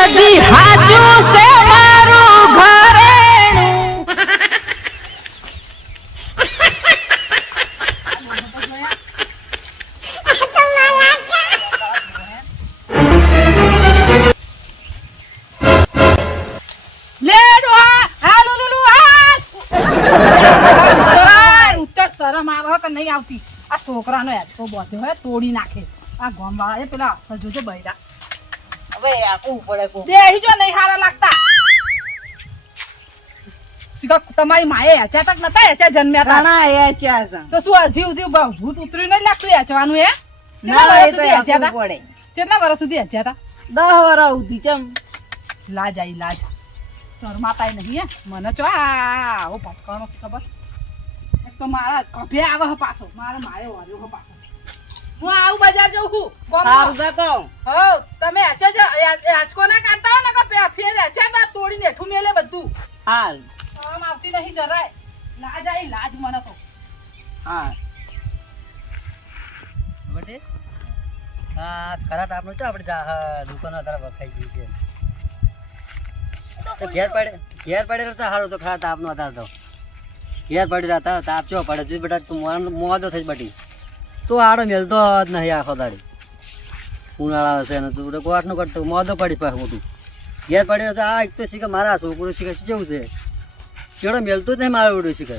જદી હાચું છે મારું ઘરેણું. શરમ આવે કે નહીં આવતી? આ છોકરાનો હેડકો બોધ્યો હોય તોડી નાખે. આ ગોમ વાળા પેલા સજુ છે બૈરા હવે આખું પડે કોક. બેહી જો નહીં હારા લાગતા. શીખા તમારી માએ હેચ્યા તક નતા જન્મ્યા તા. ઘણા એ છે તો શું આ જીવ જીવ ભૂત ઉતર્યું નહીં લાગતું હેચવાનું એ? ના એ વર્ષ સુધી હેચ્યા તો? આખું પડે. કેટલા વર્ષ સુધી હેચ્યા તા? દહ વરસ સુધી ચમ. લાજ આઈ લાજ. શરમાતાય નહીં હે. મને ચો આવો પટકણો ખબર? એક તો મારા કભે આવે હે પાછો. મારા માએ વાર્યો હે પાછો. હું આવું બજાર જઉં છું કોમ ગોમમાં. તો હો આચકો ના કાઢતા હોય ને કે ફેર આચા તા તોડીને હેઠું મેલે બધું. હાલ. આમ આવતી નહીં જરાય. લાજ આવી લાજ મને તો. હા બટે આ ખરા ટાપનો તો આપણે દુકાનો અત્યારે વખાઈ જઈએ છે. તો ઘેર પડે ઘેર પડે તો સારું તો ખરા તાપનો હતા તો. ઘેર પડી રહેતા તાપ ચો પડે? છે બેટા તું તો થઈ બટી. તું આડો મેલતો જ નહીં આખો દાડી. ઉનાળા હશે ને તું કોટનું કરતો મોદો પડી પાસે મોટું ઘેર પડ્યો તો આ એક તો શીખે મારા છોકરું શીખે કેવું છે? કેવડો મેલતું જ નહીં મારું ઉડું શીખે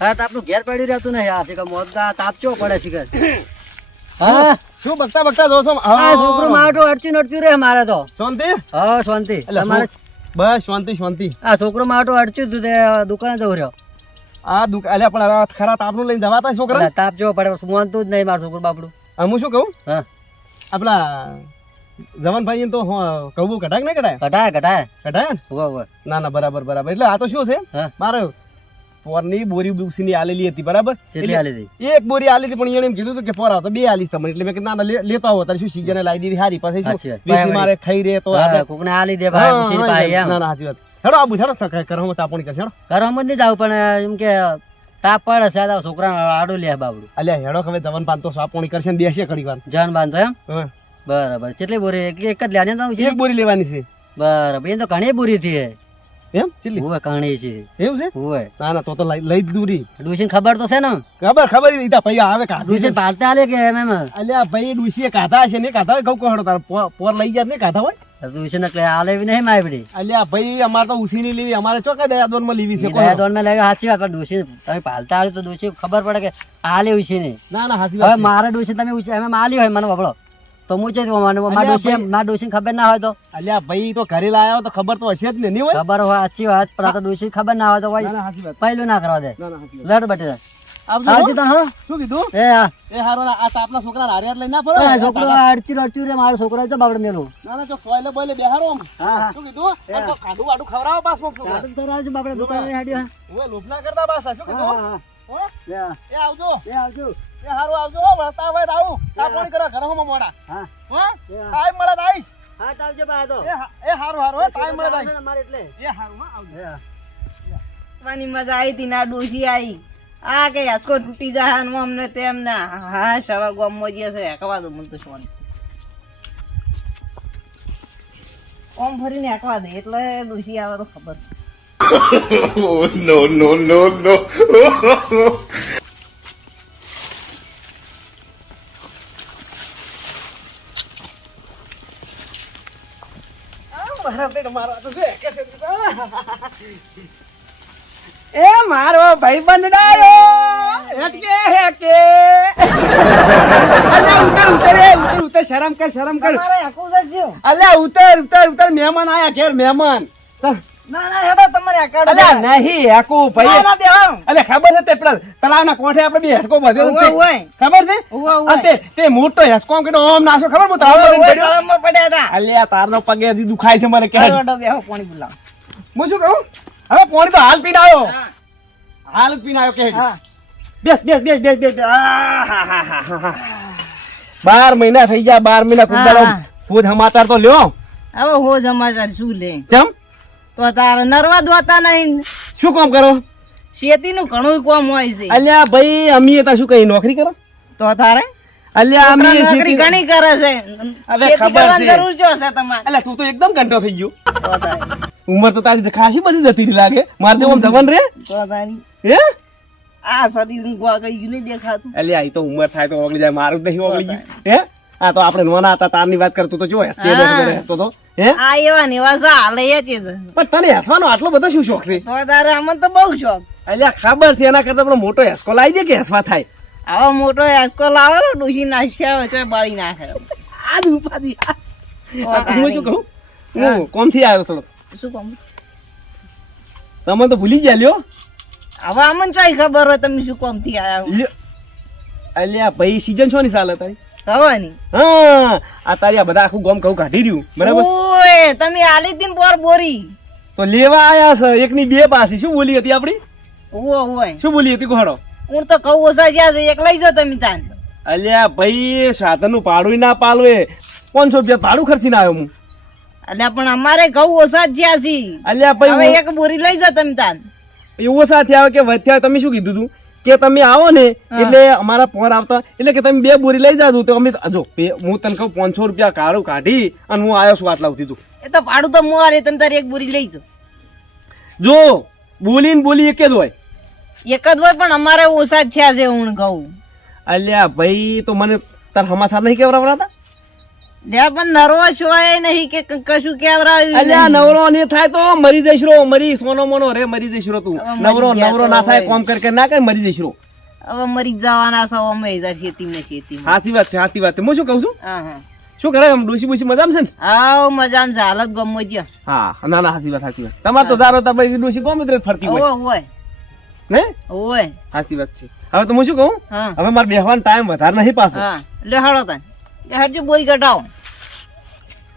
હા તાપનું ઘેર પડી રહેતું નહીં. આ શીખે મોદા તાપ ચો પડે શીખે હા? શું જો છો આ છોકરો મારો અડચું અડચું રે મારે તો. શાંતિ? હા શાંતિ. તમારે બસ શાંતિ શાંતિ. આ છોકરો મારો અડચું તું દુકાને જવું રહ્યો. આ દુક અલ્યા પણ ખરા તાપનું લઈને જવાતા છોકરા તાપ જેવો પડે સુવાનતું જ નહીં મારો છોકરો બાપડું. હું શું કહું? હા. આપલા જવાનભાઈ તો કહું કઢાય કે નહીં કઢાય? ઘટાય ઘટાય કઢાય ને? ના ના બરાબર બરાબર. એટલે આ તો શું છે? મારે પોરની બોરી બુસીની આલેલી હતી બરાબર? કેટલી આલી હતી એક બોરી આલી હતી પણ એને એમ કીધું હતું કે પોર આવતો બે આલી તમને. એટલે મેં ના ના લેતા આવો તારે શું સીઝન લાવી દેવી હારી પાસે શું. વેસી મારે ખાઈ રે તો હા, કોકને આલી દે ભાઈ હા, હા, ના ના સાચી વાત. હેડો આબુ હેડો સકાય કરવામાં તાપણી કરશે હેડો. ઘરમાં જ નહીં જાવ પણ એમ કે તાપ પડે છે આ છોકરા આડું લે બાબડું. અલ્યા હેડો હવે જવાન પાન તો સાપોણી કરશે ને બેસે ઘડી વાર. જાન બાંધો એમ? બરાબર. કેટલી બોરી? એક એક જ લ્યા તો એક બોરી લેવાની છે. બરાબર. એ તો ઘણી બોરી થી એમ? ચીલી? હુવે કાણી છે. એવું છે? હુવે ના ના તો તો લઈ લઈ દીધું રી ડુસીને ખબર તો છે ને? ખબર ખબર ઈ તા પૈયા આવે કાઢું ડુસીને પાલતા આલે કે એમ એમ? અલ્યા ભાઈ ડુસીએ કાઢા છે ને કાઢા હોય કહું કહો તાર પોર પોર લઈ જાત ને કાધા હોય? ડુસીને એટલે આલે બી નહીં મારી પડી અલ્યા ભાઈ અમારે તો ઉસી ની લેવી. અમારે ચોકા દયાદોનમાં લેવી છે? માં સાચી વાત પણ તમે પાલતા તો ડોશી ખબર પડે કે આ લેવું છે નહીં ના ના હાચી વાત. મારે ડોસી તમે એમ માલી હોય મને બબડો તો હું છે મારા અલ્યા મારા ડોશી ખબર ના હોય તો. અલ્યા ભાઈ તો ઘરે લાયા હોય તો ખબર તો હશે જ ને નહીં હોય? ખબર હોય સાચી વાત પણ આ તો ડોશી ખબર ના હોય તો ભાઈ ના પહેલું ના કરવા દે. લડ બટે આવજો તને શું કીધું? એ એ હારો આ તાપના છોકરા હારિયાત લઈને ના પણ છોકરો અડચી અડચી રે મારો છોકરો છે બાબડ મેલું. ના ના ચોક સોયલે બોલે બેહારો આમ. શું કીધું? આ તો પાસ દુકાને ઓય કરતા પાસ શું કીધું? હો? એ આવજો. એ આવજો. એ હારું આવજો હો, વળતા હોય તો આવું. કરો ઘરમાં મોડા હા. હો? ટાઈમ મળે તો હા આવજો બા તો એ હા- એ હારું હારું ટાઈમ મળે તો આવીશ. એટલે? એ હારું હા. આવજો વાની મજા આવી હતી ના ડોસી આવી આ કે યાસકો તૂટી જાય નું અમને તેમ ના. હા સવા ગોમમાં જે છે એકવા દો મને તો શોન ઓમ ફરીને એકવા દે એટલે ડોસી આવે તો ખબર. Oh, no, no, no, no. એ મારો ભાઈ બંધડાયો હેટકે હેટકે અલ્યા ઉતર ઉતર એ ઉતર ઉતર શરમ કર શરમ કર. અલ્યા ઉતર ઉતર ઉતર મહેમાન આયા ઘેર મહેમાન. ના ના હેડો તમારે હેકાડો અલ્યા નહીં હેકુ ભાઈ. ના બેહો. અલ્યા ખબર છે તે પેલા તળાવના કોઠે આપણે બે હેસકો. ખબર છે? તે તે મોટો હેસકો કેનો ઓમ નાશો ખબરમાં પડ્યો. તળાવમાં પડ્યા હતા. અલ્યા તારનો પગે દુખાય છે મને કે હેડો બેહો પાણી બોલાવો હું શું કહું? હવે પોણી તો હાલ પીને આવ્યો હાલ પીને આવ્યો કે બેસ બેસ બેસ બેસ બેસ. બાર મહિના થઈ ગયા બાર મહિના ખૂબ દાડો સમાચાર તો લ્યો. હવે હો સમાચાર શું લે? ચમ? તો તારે નરવા દોતા નહીં. શું કામ કરો? શેતી નું ઘણું કોમ હોય છે. અલ્યા ભાઈ અમી તો શું કઈ નોકરી કરો? તો તારે? અલ્યા અમી નોકરી ઘણી કરે છે. અરે ખબર છે. જરૂર છે તમારે? અલ્યા તું તો એકદમ કંટો થઈ ગયો. તો તારી. ઉંમર તો તારી ખાસી બધી જતી રહી લાગે. મારે તો આમ જવાન રે. હે? આ સદી ઊંઘવા ગયું નહીં દેખાતું. એટલે આ તો ઉંમર થાય તો ઓગળી જાય મારું નહીં ઓગળી ગયું. હે? આ તો આપણે નોના હતા તારની વાત કરતો તો જો હસતો હતો, હા. હે? આ એવા ને એવા સા હાલે એ. પણ તને હસવાનો આટલો બધો શું શોખ છે? તો તારે આમાં તો બહુ શોખ. એટલે ખબર છે એના કરતા પણ મોટો હેસકો લાવી દે કે હસવા થાય? આવો મોટો હેસકો લાવો તો ડૂસી નાખ્યા તો બાળી નાખે. આ જ ઉપાધિ હું શું કહું? હું કોમથી આવ્યો થોડો શું કહું? તમે તો ભૂલી ગયા લ્યો. હવે આમને ચોઈ ખબર હોય તમે શું કોમથી આયા હો. અલ્યા ભાઈ સીઝન છો ની સાલે તારી? ખબર હા આ તારી આ બધા આખું ગોમ કહું કાઢી રહ્યું બરાબર? ઓય તમે આલી દિન બોર બોરી. તો લેવા આયા છે એક ની બે પાસી શું બોલી હતી આપડી? ઓ હોય. શું બોલી હતી ઘોડો હું તો કહું ઓસા જ્યાં છે એક લઈ જાઓ તમે તાન. અલ્યા ભાઈ સાધનનું ભાડું ના પાલવે. પાંચસો રૂપિયા ભાડું ખર્ચીને આવ્યો હું. એટલે પણ અમારે ઘઉં ઓછા જ જ્યાં છે. અલ્યા હવે ભાઈ એક બોરી લઈ જાઓ તમે તાન. એવો સાથે આવે કે વધ્યા તમે શું કીધું તું? કે તમે આવો ને એટલે અમારા ફોન આવતા એટલે કે તમે બે બોરી લઈ જાજો તો અમે જો હું તને કહું પાંચસો રૂપિયા કાઢું કાઢી અને હું આવ્યો છું આટલા સુધી તું. એ તો ભાડું તો મોરે તમે તારી એક બોરી લઈ જાઓ. જો બોલી ને બોલી એક જ હોય. એક જ હોય પણ અમારે ઓછા જ થયા છે હું ઘઉં. અલ્યા ભાઈ તો મને તાર હમાસાર નહીં કેવડાવતા લે પણ નરવો હોય નહીં કે કશું કેવરાવ્યું અલ્યા નવરો ને થાય તો મરી જઈશ રો મરી સોનો મોનો રે મરી જઈશ રો તું. નવરો નવરો ના થાય કોમ કર કે ના કઈ મરી જઈશ રો. હવે મરી જવાના છો અમે ઈધર ખેતી ને ખેતી સાચી વાત છે સાચી વાત છે. હું શું કહું છું? હા હા. શું કરે આમ ડોસી બોસી મજામાં છે ને? આવ મજામાં છે હાલત ગમો હા ના ના સાચી વાત સાચી વાત. તમારે તો જારો તો ભાઈ ડોસી ગમે તે ફરતી હોય. ઓય હોય ને? ઓય સાચી વાત છે. હવે તો હું શું કહું? હવે મારે બેહવાનો ટાઈમ વધારે નહીં પાછો. હા. લે તાન. લે હરજો બોરી કટાવો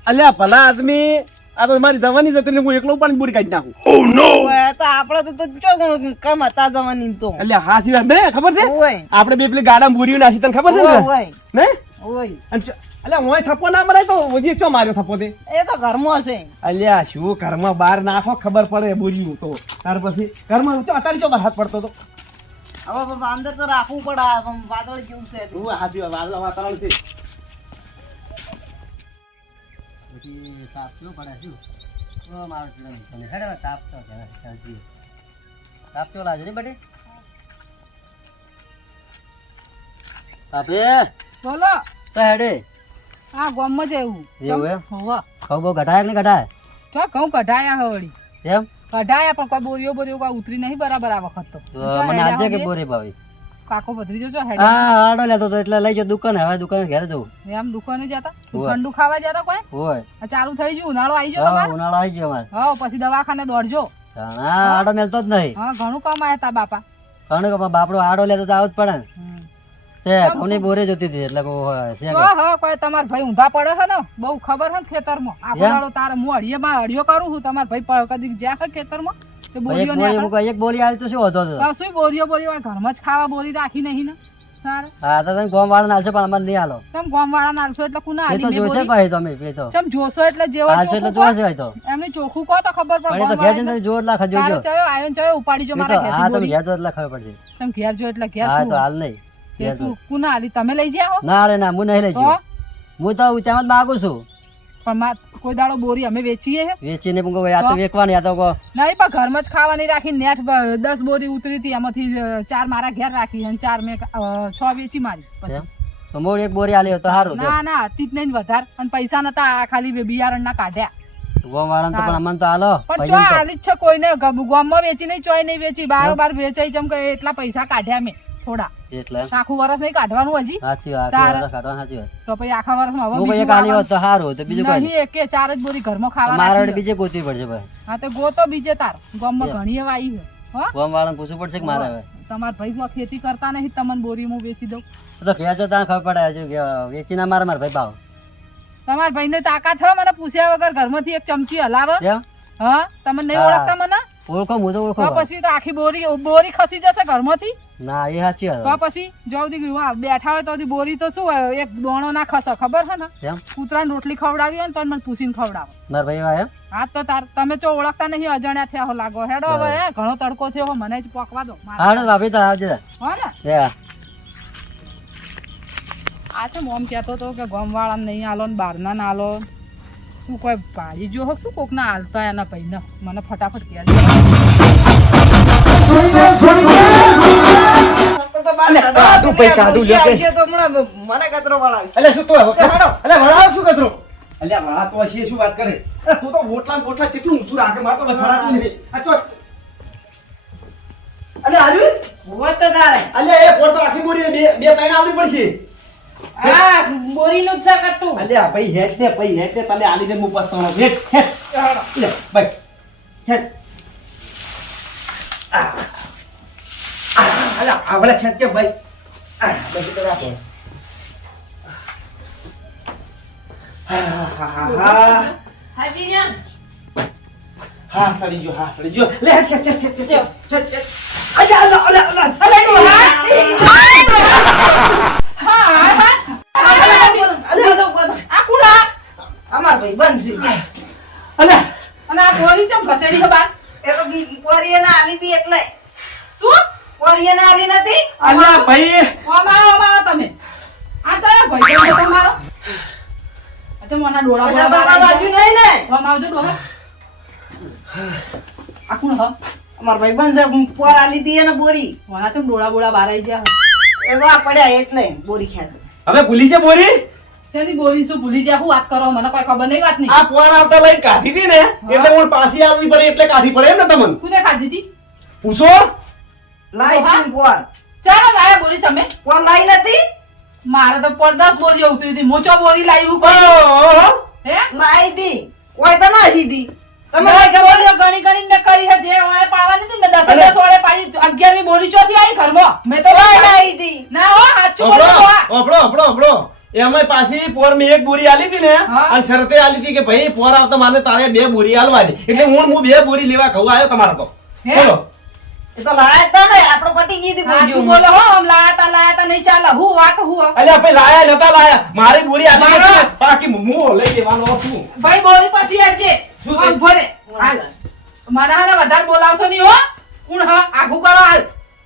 અલ્યા ભલા આદમી આ તો મારી જવાની જતી ને હું એકલો પાણી બોરી કાઢી નાખું. ઓય તો આપણે તો તો કમ હતા જવાની તો. અલ્યા સાચી વાત ને? ખબર છે? આપણે બે પેલી ગાડામાં બોરીઓ નાસી તને ખબર છે ને? ઓય ને? ઓય. અલ્યા હું થપ્પો ના મરાય તો હજી ચો માર્યો થપ્પો તે? એ તો ઘરમાં છે. અલ્યા શું ઘરમાં બહાર નાખો? ખબર પડે બોલ્યું તો. ત્યાર પછી ઘરમાં ચો અત્યારે ચો હાથ પડતો તો? હવે બાબા અંદર તો રાખવું પડે વાદળ જેવું છે? હું હાજી વાદળ વાતાવરણ છે. તાપ શું પડે શું? હેડે તાપ તો ઘરે તાપ કેવો લાગે ને બટી? તાપે બોલો. તો હેડે. આ ગામમાં જ એવું એવું એમ? હોવા. ખવ બહુ ઘટાય કે નહીં ઘટાય ચો કહું કઢાયા હે વળી. એમ? કઢાયા પણ કોઈ બોરીઓ બોરિયો કોઈ ઉતરી નહીં બરાબર આ વખત તો. મને આજે કે. બોરી ભાવી? કાકો ભત્રીજો છો હેડ. હા આડો લેતો તો એટલે લઈ જો દુકાને હવે દુકાને ઘરે જવું. એમ દુકાને જતા? ઠંડુ ખાવા જતા કોઈ? હોય. ચાલુ થઈ ગયું ઉનાળો આવી ગયો હા તમારે? ઉનાળો આવી ગયો અમારે. હા પછી દવાખાને દોડજો. હા આડો મેલતો જ નહીં. હા ઘણું કમાયા તા બાપા. ઘણું કામ બાપડો આડો લેતો તો આવો જ પડે તે કોની બોરી જોતી હતી એટલે બહુ તો હા કોઈ તમાર ભાઈ ઊંધા પડે છે ને બહુ ખબર છે ખેતરમાં. આખો દાડો તારે હું અડિયામાં અડિયો કરું છું તમાર ભાઈ કદી જ્યાં ખેતરમાં. એક બોરી મૂકો એક બોરી આવી તો શું હતો? તો કશું બોરીઓ બોરીઓ ઘરમાં જ ખાવા બોરી રાખી નહીં ને. સારે. હા તો તમે ગોમ વાળા નાલશો પણ અમારે નહીં હાલો. તમે ગામ વાળા નાલશો એટલે કુના એ તો જોશે ભાઈ તમે એ તો. તમે જોશો એટલે જેવો હાલશો એટલે ચોખ્ખું જોશે ભાઈ તો. કહો, એમની કહો તો ખબર પડે તો ઘેર જઈને જોર લાખ જોજો. ચયો આયો ચયો ઉપાડી જો મારા તો હા તમે ઘેર જો એટલે ખબર પડશે. તમે ઘેર જો એટલે ઘેર હા તો હાલ નહીં. તે શું કુના આલી તમે લઈ જાઓ. ના રે ના હું નહીં લઈ જાઉં. હું તો ત્યાં જ માગું છું. પણ કોઈ દાડો બોરી અમે વેચીએ વેચીને પણ આ તો? વેચવાની આ તો કહો, નહીં પણ ઘરમાં જ ખાવાની રાખી નેટ દસ બોરી ઉતરી હતી એમાંથી ચાર મારા ઘેર રાખી અને ચાર મેં છ વેચી મારી પછી. મોડ એક બોરી આલ્યો તો સારું ના ના હતી જ નહીં વધારે. અને પૈસા નતા ખાલી બિયારણ ના કાઢ્યા. ગોમ વાળા તો પણ અમને તો હાલો પણ ચો આલી છે કોઈને. ગ- ગામમાં વેચી નહીં ચોય નહીં વેચી. બાર બાર વેચાઈ જેમ કે એટલા પૈસા કાઢ્યા મેં થોડા. એટલે આખું વર્ષ નહીં કાઢવાનું હજી. સાચી વાત કાઢવાનું સાચી વાત. તો પછી આખા વર્ષમાં હવે હું એક આલી હોત તો સારું તો બીજું નહીં એકે ચાર જ બોરી ઘરમાં ખાવા મારે બીજે ગોતવી પડશે ભાઈ. હા તો ગોતો બીજે તાર. ગામમાં માં ઘણી એવા આવી છે ગોમ વાળાને પૂછવું પડશે કે મારે તમારા ભાઈ માં ખેતી કરતા નહીં તમને બોરી હું વેચી દઉં. તો કે જો ત્યાં ખબર પડે હજુ વેચી ના મારે મારા ભાઈ ભાવ. તમારા ભાઈ ને તાકાત હોય મને પૂછ્યા વગર ઘરમાંથી એક ચમચી હલાવે. હા તમે નહીં ઓળખતા મને? ઓળખો હું તો ઓળખો પછી તો આખી બોરી બોરી ખસી જશે ઘરમાંથી? ના એ સાચી તો પછી જો વાહ, બેઠા હોય તો બોરી તો શું હોય? એક દોણો ના ખસે ખબર છે ને? કૂતરાને રોટલી ખવડાવી હોય ને તો મને પૂછીને ખવડાવો. મારા ભાઈ આયા હા તો તાર તમે તો ઓળખતા નહીં અજાણ્યા થયા હો લાગો. હેડો હવે ઘણો તડકો થયો મને જ પોકવા દો. હા ભાભી તો આવજે. હો ને. આ તો મોમ કહેતો હતો કે ગોમવાળા નહીં આલો ને બહારના ના આલો. શું કોઈ ભાજી જો હોક શું કોક ના હાલતા એના પૈને મને ફટાફટ કહે કાઢું ભાઈ, કાઢું, લ્યો કે. આવશે તો હમણાં મને કચરો વળાવશે. અલે શું તો હેડો. વળાવ શું કચરો? અલ્યા વળા તો શું વાત કરે? અરે તો બોટલા ને બોટલા કેટલું ઊંચું રાખે? મારે તો બસ હરાતું નથી. આ ચો અલે આવ્યું હોત તો તારે. અલ્યા એ પોટ તો આખી બોરી બે બે ત્રણ આવવી પડશે. બોરીનું જ છે કટ્ટું. અલ્યા ભાઈ હેટ ને ભાઈ હેટ ને તને આલી ને હું પસ્તાવાનો હેટ હેટ. લે બસ આ, અલ્યા આવડે ખેંચ કે ભાઈ? આ બસ તો રાખો. હા હા હા હા. હા. સડી જો હા સડી ગયો લે ખેંચ ખેંચ ખેંચ ખેંચ અલ્યા અલ્યા અલ્યા અમાર ભાઈ બંધ છે પોર લીધી એને બોરી. મારા તો ડોળા બોળા બારાઈ ગયા એ તો આ પડ્યા એટલે બોરી ખ્યાલ હવે ભૂલી છે બોરી? તેની બોરી? શું ભૂલી જા હું વાત કરો? મને કોઈ ખબર નહીં વાત નહીં આ પોર આવતા લઈને કાઢી હતી ને એટલે હું પાછી આવવી પડે એટલે કાઢી પડે એમ ને તમને? કોને કાઢી હતી પૂછો. લાઈ પોર. ચાલો લાયા બોરી તમે. પોર લાઈ નથી? મારે તો પડદાસ બોરી ઉતરી હતી. મોચો બોરી લાવી હું હે? લાઈ દી ઓય તો ના સીધી તમે દસ કઈ બોરીઓ ગણી ગણી મેં કરી છે જે વાળે પાડવાની હતી મેં દસ અરે. દસ વાળે પાડી અગિયારમી બોરી ચોથી આવી ઘરમાં. મેં તો લાઈ હતી ના હો સાચું બોલો હો. અભળો, અભળો, અભળો. પાછી પોર મેં એક બોરી આલી હતી ને અને શરતે આલી હતી કે ભાઈ પોર આવતા મારે તારે બે બોરી આલવાની. એટલે હું. હું બે બોરી લેવા ખવું આવ્યો તમારે તો. બોલો. એ તો લાયા તા ને આપણો પટી ગઈ હતી બોલો હો આમ લાયા તા લાયા તા નહીં ચાલે. હું વાત હું અલ્યા ભાઈ લાયા નતા લાયા. મારી બોરી આલી બાકી હું લઈ દેવાનો છું. ભાઈ બોલી પછી શું છે? ભરે હાલ મને હાલે વધારે બોલાવશો નહીં હો હું હા આઘું કરો હાલ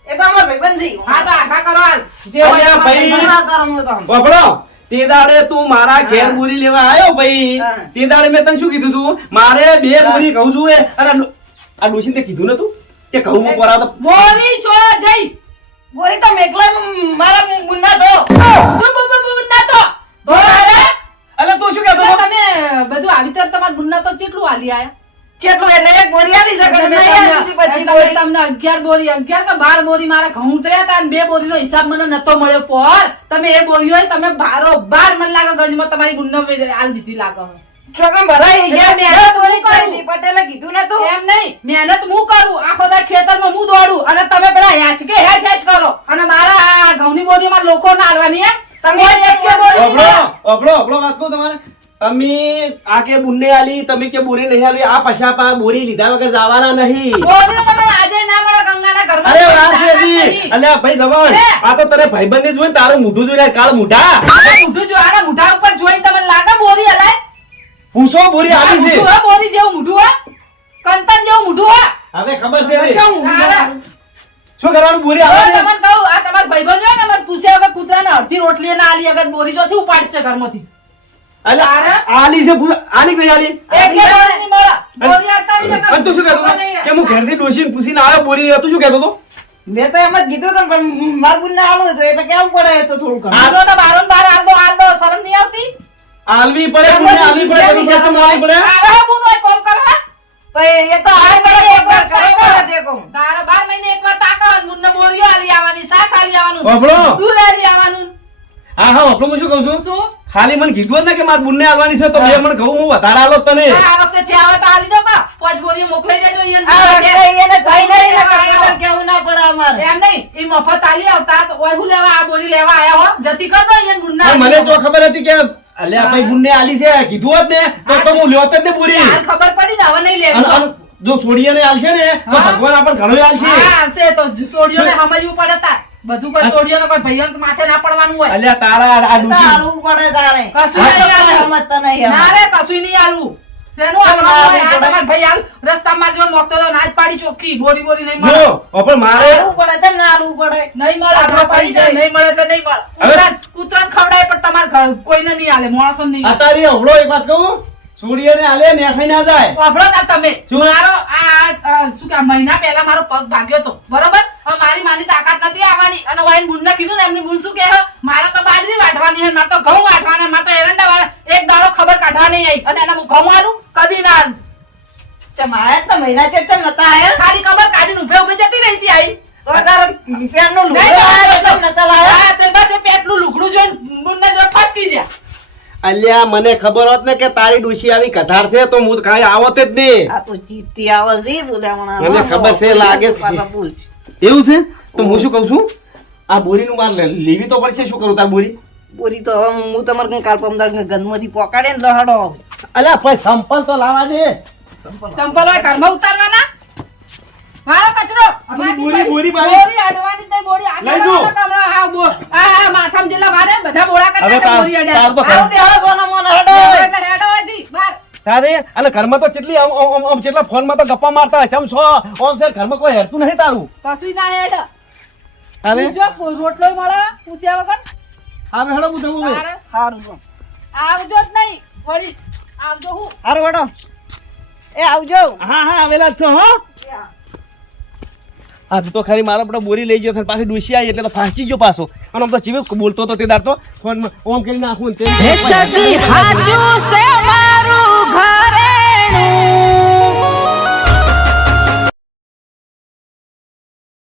એ તો અમાર ભાઈ બંધ હા તો આઘા કરો હાલ જે હોય ભાઈ. તમારે ના તારમ તો આમ. બબડો તે દાડે તું મારા ઘેર હા. લેવા આવ્યો ભાઈ તે દાડે મેં તને શું કીધું તું મારે બે બોરી કહું છું એ અરે આ ડો- આ ડોશીને તે કીધું નતું કે કહું હું પર મોરી બોરી જઈ મોરી તો મેકલા મારા મુન્ના તો અલે તું શું કહેતો તમે બધું આવી તર તમારા ગુન્ના તો કેટલું આલી આયા? કેટલું એટલે એક બોરી આલી છે કે નહીં આલી પછી બોરી? તમને અગિયાર બોરી અગિયાર કે 12 બોરી મારા ઘઉં ઉતર્યા હતા અને બે બોરીનો હિસાબ મને નતો મળ્યો. પર તમે એ બોરીઓ તમે બારો બાર મન લાગે ગંજમાં તમારી ગુન્નો આલ દીધી લાગે ચોકમ ભરાઈ ગયા મેં બે કરું. પટેલે કીધું ને તો એમ નહીં મહેનત હું કરું. આખો દા ખેતરમાં હું દોડું અને તમે પેલા હેચ કે હેચ હેચ કરો. અને મારા ઘઉંની બોરીમાં લોકો ના આલવાની એમ તમે કોઈ એક એક કે બોરી અભળો અભળો અભળો વાત કહું તમારે? તમે આ કે બુન્ને આલી તમે કે બોરી નહીં આલી આ પૈસા પા બોરી લીધા વગર જવાના નહીં. તો તમે આજે ના મળે ગંગાના ઘરમાં અરે કોઈ વાત તાકાત નથી નહીં. અલ્યા ભાઈ જવાન. આ તો તારે ભાઈબંધી જોઈને તારું મોઢું જોઈને કાળ મોઢા. મોઢું જો આના મોઢા ઉપર જોઈને તમને લાગે બોરી હલાય? પૂછો બોરી આ આલી છે. મોઢું હે, બોરી જેવું મોઢું હે? કંતન જેવું મોઢું હે? હવે ખબર છે. શું કરવાનું? બોરી આવે તમને કહું, આ તમાર ભાઈબંધ હોય ને, મને પૂછ્યા વગર કૂતરાને અડધી રોટલી ના આલી અગર બોરી ચોથી ઉપાડશે ઘરમાંથી. અલ્યા આલી છે આલી કઈ આલી? બોરી અને તું શું કહેતો હતો? કે હું ઘરથી ડોશીને પૂછીને આવ્યો બોરી તું શું કહેતો હતો? મેં તો એમ જ કીધું હતું પણ માર બુનને આલો હતું એટલે કેવું પડે તો થોડું ઘણું આલો ને બારો ને બાર આલો આલો. શરમ નહીં આવતી? આલવી પડે બુન્ને આલવી પડે તો આલવી પડે. આવે હે બુનો કોમ કરે તો એ એ તો આ પડે એક વાર કરો. પડે દેખો તારે બાર મહિને એકવાર તાકાવાનું, મુન્ને બોરીઓ આલી આવવાની, શાક આલી આવવાનું, વાપરો. દૂધ આલી આવવાનું. હા હા આપણું હું શું કહું છું? શું? ખાલી મને કીધું ને કે મારે બુન્ને આવવાની છે તો બે મને કહું હું વધારે આલો તને. આ વખતે જે આવે તો આલી દો કા? પાંચ બોરી મોકલાઈ દેજો ઈયન આ વખતે એને થઈ નહીં ને આવ્યો. કપડાં કેવું ના પડે અમારે. એમ નહીં એ મફત આલી આવતા તો ઓય હું લેવા આ બોરી લેવા આયા હો? જતી કર દો ઈયન ગુન્ના મને જો ખબર હતી કે અલ્યા ભાઈ બુન્ને આલી છે કીધું હોત ને તો તો હું લેવત જ ને પૂરી. હાલ ખબર પડી ને હવે નહીં લેવું જો છોડીને આલશે ને તો. ભગવાન આપણને ઘણો આલશે. હા આલશે તો સોડિયોને સમજવું પડે તાર. બધું કોઈ સોડિયોને કોઈ ભૈયાને માથે ના પડવાનું હોય. અલ્યા તારા આ તો પડે તારે. કશું નહીં આલું. સમજતા નહીં ના અમારે. રે કશું નહીં આલું તેનું આલવાનું હોય. આ તમારા ભાઈ હાલ રસ્તામાં જો મોકતો તો ના પાડી ચોખ્ખી બોરી બોરી નહીં મળે. જો હવે મારે આલવું પડે છે ને આલવું પડે. નહીં મળે આપણે પડી જાય નહીં મળે એટલે નહીં મળે. કૂતરાને- કૂતરાને ખવડાય પણ તમાર ઘર કોઈને નહીં હાલે માણસો નહીં. અતારી હવળો એક વાત કહું સોડિયાને આલે ને ના જાય. વાપરો તાર તમે. શું? મારો આ આ, શું કે મહિના પહેલા મારો પગ ભાગ્યો તો. બરોબર? મારી માની તાકાત નથી આવવાની. અને વાઈન બુનને કીધું ને એમની બુન શું કે હે, મારે તો બાજરી વાટવાની છે મારે તો ઘઉં વાટવાના મારે તો એરંડા વાળા એક દાડો ખબર કાઢવા નહીં આવી. અને એના હું ઘઉં આલું કદી ના આલું. તો મહિના ચેડ ચમ નતા આયા? ખાલી ખબર કાઢીને ઉભે ઉભે જતી રહી હતી આઈ. તો તાર પેનનું લુગડું આયા તો ચમ નતા લાયા? હા, તો બસ એ પેટનું લુગડું જોઈને બુનને જો ફસકી ગયા. અલ્યા મને ખબર હોત ને કે તારી ડોશી આવી કધાર છે તો હું કાંઈ આવત જ નહીં. આ તો ચીટી આવે છે બોલે મને ખબર છે, લાગે છે. એવું છે તો હું શું કહું છું આ બોરીનું માર લે- લેવી તો પડશે શું કરું તાર બોરી બોરી તો હવે હું તમારે કાલ પમદાર ગંદમાંથી પોકાડે ને લહાડો અલા ભાઈ સંપલ તો લાવા દે ચંપલ હોય ઘરમાં ઉતારવાના વાળો કચરો બોરી, બોરી બારી. બોરી અડવાની જ બોરી લઈ જો. બધા કામડા, હા, બો- હા, હા, માથામાં જેટલા વારે બધા બોળા કરી હવે નાખે, તાર બોરી અડે. તાર તો આવું ખરું. બે સોના મોના હડો એટલે હેડો અહીંથી, બાર. તારે? અને ઘરમાં તો કેટલી આમ આમ- આમ આમ ફોનમાં તો ગપ્પા મારતા ચમ છો. ઓમ સર ઘરમાં કોઈ હેરતું નહીં તારું? કશું ના હેડ. અરે જો રોટલો મળે? પૂછ્યા વગર? હારે હેડો હું જવું તારે? આવજો જ નહીં. વળી આવજો હું. સારું હડો એ આવજો. હા હા આવેલા છો હો. હા. તું તો ખાલી મારા આપણે બોરી લઈ ગયો પાછી ડૂસી આવી એટલે તો ફાંચી ગયો પાછો. અને આમ તો ચીવે બોલતો હતો તે દાર તો ફોનમાં ઓમ કરી નાખું ને તેમ હાચું છે મારું ઘરેણું